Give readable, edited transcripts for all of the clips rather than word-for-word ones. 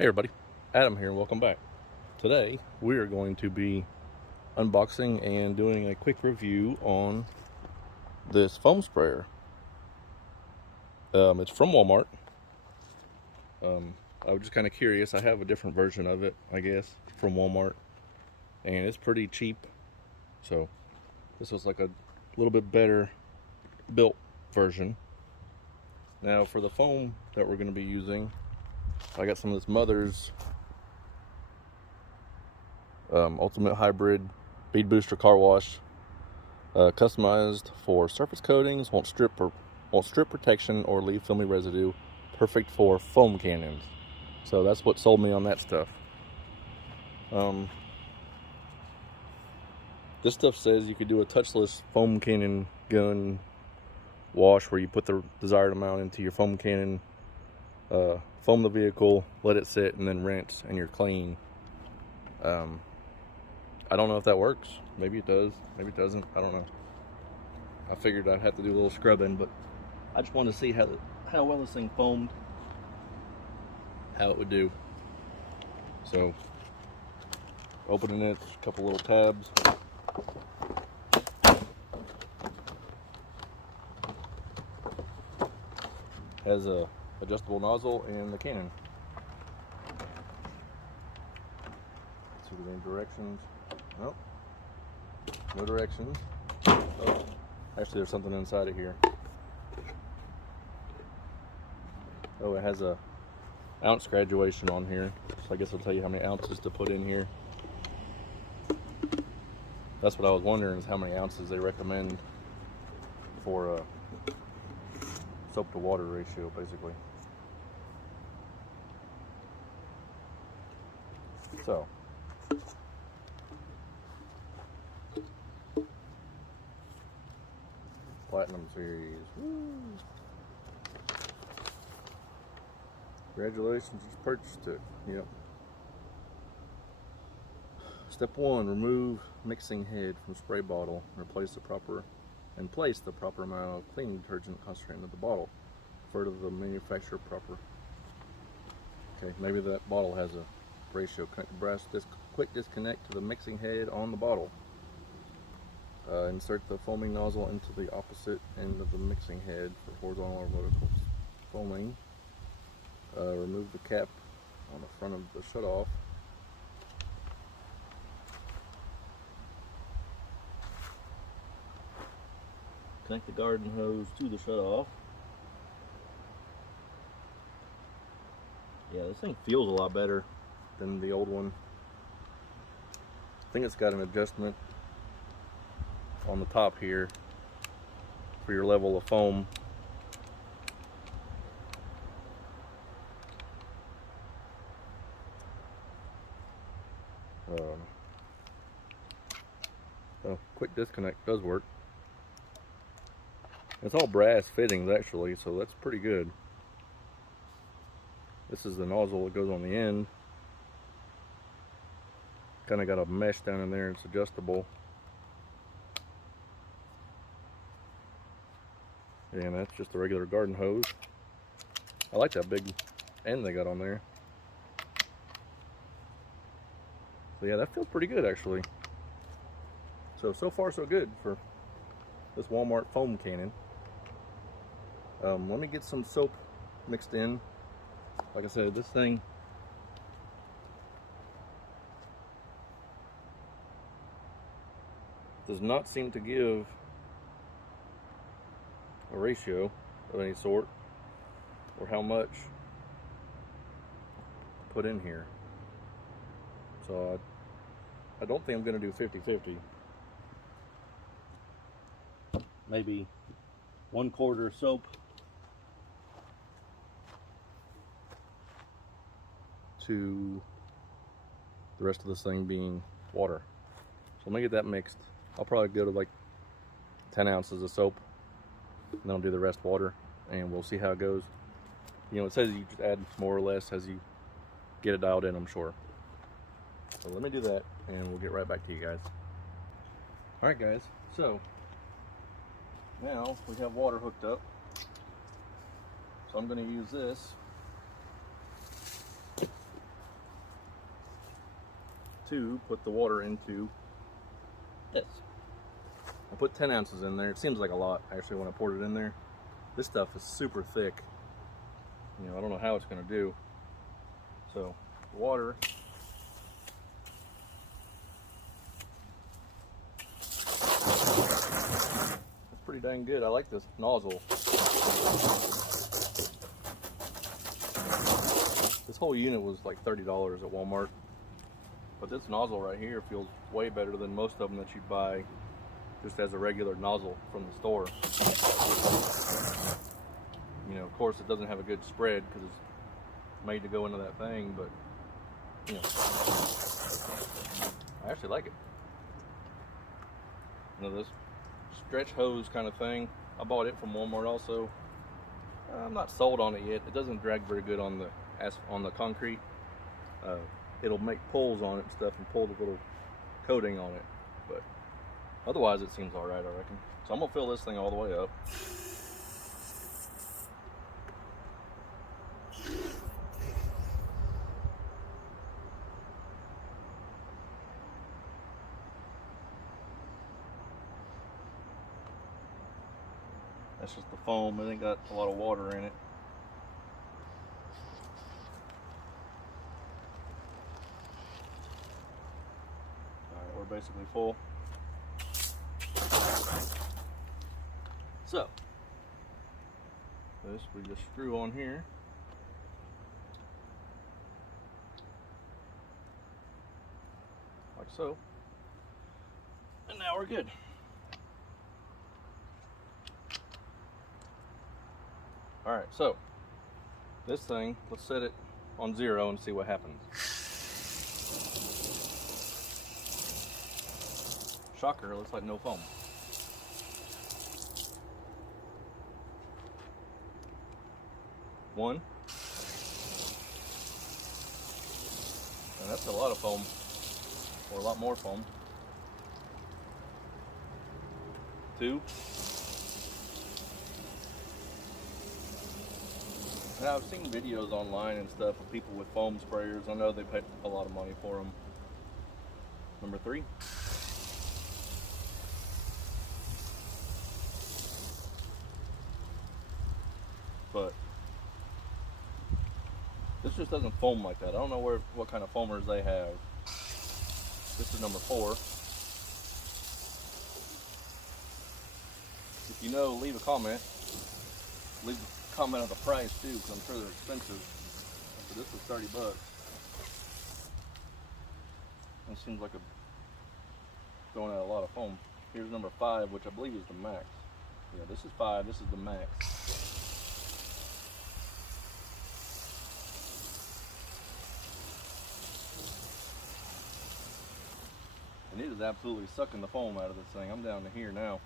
Hey everybody, Adam here, welcome back. Today we are going to be unboxing and doing a quick review on this foam sprayer. It's from Walmart. I was just kind of curious. I have a different version of it, I guess, from Walmart, and it's pretty cheap. So this was like a little bit better built version. Now for the foam that we're going to be using, I got some of this Mother's Ultimate Hybrid Bead Booster Car Wash, customized for surface coatings, won't strip protection or leave filmy residue, perfect for foam cannons. So that's what sold me on that stuff. This stuff says you could do a touchless foam cannon gun wash where you put the desired amount into your foam cannon, foam the vehicle, let it sit, and then rinse, and you're clean. I don't know if that works. Maybe it does, maybe it doesn't. I don't know. I figured I'd have to do a little scrubbing, but I just wanted to see how well this thing foamed, how it would do. So, opening it, a couple little tabs. Has a adjustable nozzle and the cannon. See the main directions. Nope. No directions. Oh, actually, there's something inside of here. Oh, it has a ounce graduation on here. So I guess it'll tell you how many ounces to put in here. That's what I was wondering, is how many ounces they recommend for a soap to water ratio, basically. So, Platinum Series. Woo. Congratulations, you purchased it. Yep. Step 1, remove mixing head from spray bottle and place the proper amount of cleaning detergent concentrated into the bottle. Refer to the manufacturer proper. Okay, maybe that bottle has a ratio. Connect the brass quick disconnect to the mixing head on the bottle. Insert the foaming nozzle into the opposite end of the mixing head for horizontal or vertical foaming. Remove the cap on the front of the shutoff. Connect the garden hose to the shutoff. Yeah, this thing feels a lot better than the old one. I think it's got an adjustment on the top here for your level of foam. So quick disconnect does work. It's all brass fittings actually, so that's pretty good. This is the nozzle that goes on the end. Kind of got a mesh down in there, it's adjustable. And that's just a regular garden hose. I like that big end they got on there. So yeah, that feels pretty good actually. So far so good for this Walmart foam cannon. Let me get some soap mixed in. Like I said, this thing does not seem to give a ratio of any sort or how much to put in here. So I don't think I'm going to do 50-50. Maybe 1/4 soap to the rest of this thing being water. So let me get that mixed. I'll probably go to like 10 ounces of soap, and then I'll do the rest water, and we'll see how it goes. You know, it says you just add more or less as you get it dialed in, I'm sure. So let me do that, and we'll get right back to you guys. Alright guys, so now we have water hooked up. So I'm going to use this to put the water into this. I put 10 ounces in there. It seems like a lot actually when I poured it in there. This stuff is super thick. You know, I don't know how it's going to do. So water. It's pretty dang good. I like this nozzle. This whole unit was like $30 at Walmart. But this nozzle right here feels way better than most of them that you buy just as a regular nozzle from the store. You know, of course it doesn't have a good spread because it's made to go into that thing, but you know, I actually like it. You know, this stretch hose kind of thing, I bought it from Walmart also. I'm not sold on it yet. It doesn't drag very good on the concrete. It'll make pulls on it and stuff and pull the little coating on it, but otherwise it seems all right, I reckon. So I'm gonna fill this thing all the way up. That's just the foam. It ain't got a lot of water in it. Alright, we're basically full. So, this we just screw on here. Like so. And now we're good. Alright, so this thing, let's set it on 0 and see what happens. Shocker, it looks like no foam. One. And that's a lot of foam, or a lot more foam. 2. Now, I've seen videos online and stuff of people with foam sprayers. I know they pay a lot of money for them. Number 3. But this just doesn't foam like that. I don't know what kind of foamers they have. This is number 4. If you know, leave a comment. Leave a comment on the price too, because I'm sure they're expensive. But this was 30 bucks. It seems like throwing out a lot of foam. Here's number 5, which I believe is the max. Yeah, this is 5. This is the max. And it is absolutely sucking the foam out of this thing. I'm down to here now.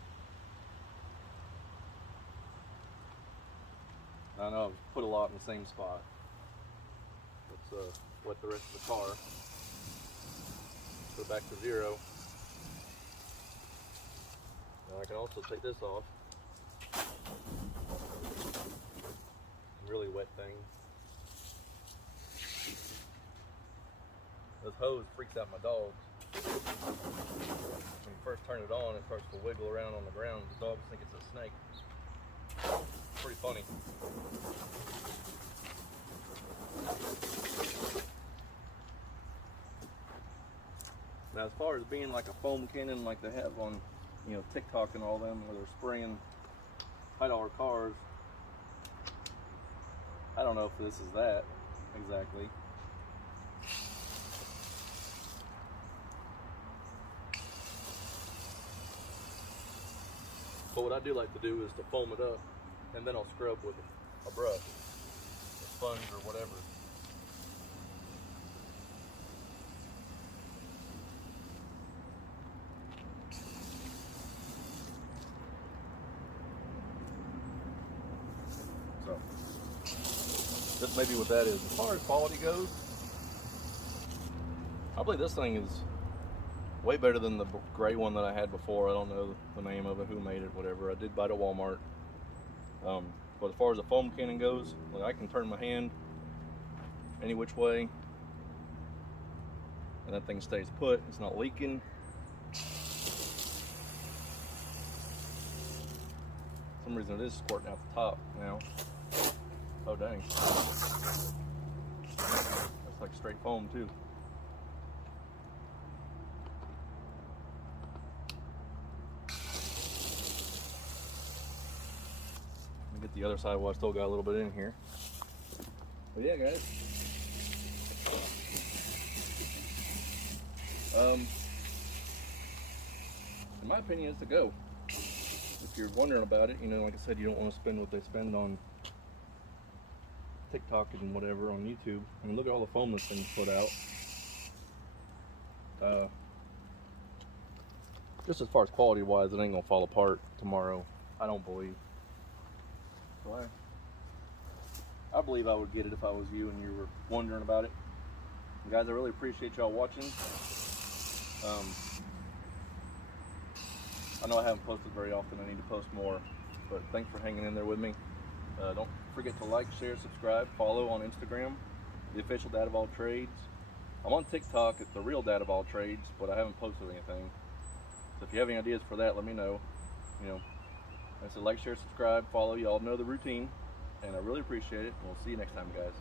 I know I've put a lot in the same spot. Let's wet the rest of the car. Go back to 0. Now I can also take this off. Really wet thing. This hose freaks out my dogs. When you first turn it on, it starts to wiggle around on the ground. The dogs think it's a snake. It's pretty funny. Now, as far as being like a foam cannon like they have on, you know, TikTok and all them, where they're spraying $5 cars, I don't know if this is that exactly. But what I do like to do is to foam it up, and then I'll scrub with a brush, a sponge or whatever. So, this may be what that is. As far as quality goes, I believe this thing is way better than the gray one that I had before. I don't know the name of it, who made it, whatever. I did buy it at Walmart. But as far as the foam cannon goes, like I can turn my hand any which way. and that thing stays put. It's not leaking. For some reason it is squirting out the top now. Oh dang. That's like straight foam too. Let me get the other side while I still got a little bit in here. But yeah, guys. In my opinion, it's a go. If you're wondering about it, you know, like I said, you don't want to spend what they spend on TikTok and whatever on YouTube. I mean, look at all the foam this thing's put out. Just as far as quality wise, it ain't gonna fall apart tomorrow, I don't believe. So I believe I would get it if I was you and you were wondering about it. And guys, I really appreciate y'all watching. I know I haven't posted very often. I need to post more, but thanks for hanging in there with me. Don't forget to like, share, subscribe, follow on Instagram, the official Dad of All Trades. I'm on TikTok at the real Dad of All Trades, but I haven't posted anything. So if you have any ideas for that, let me know. You know, I said like, share, subscribe, follow. Y'all know the routine, and I really appreciate it. And we'll see you next time, guys.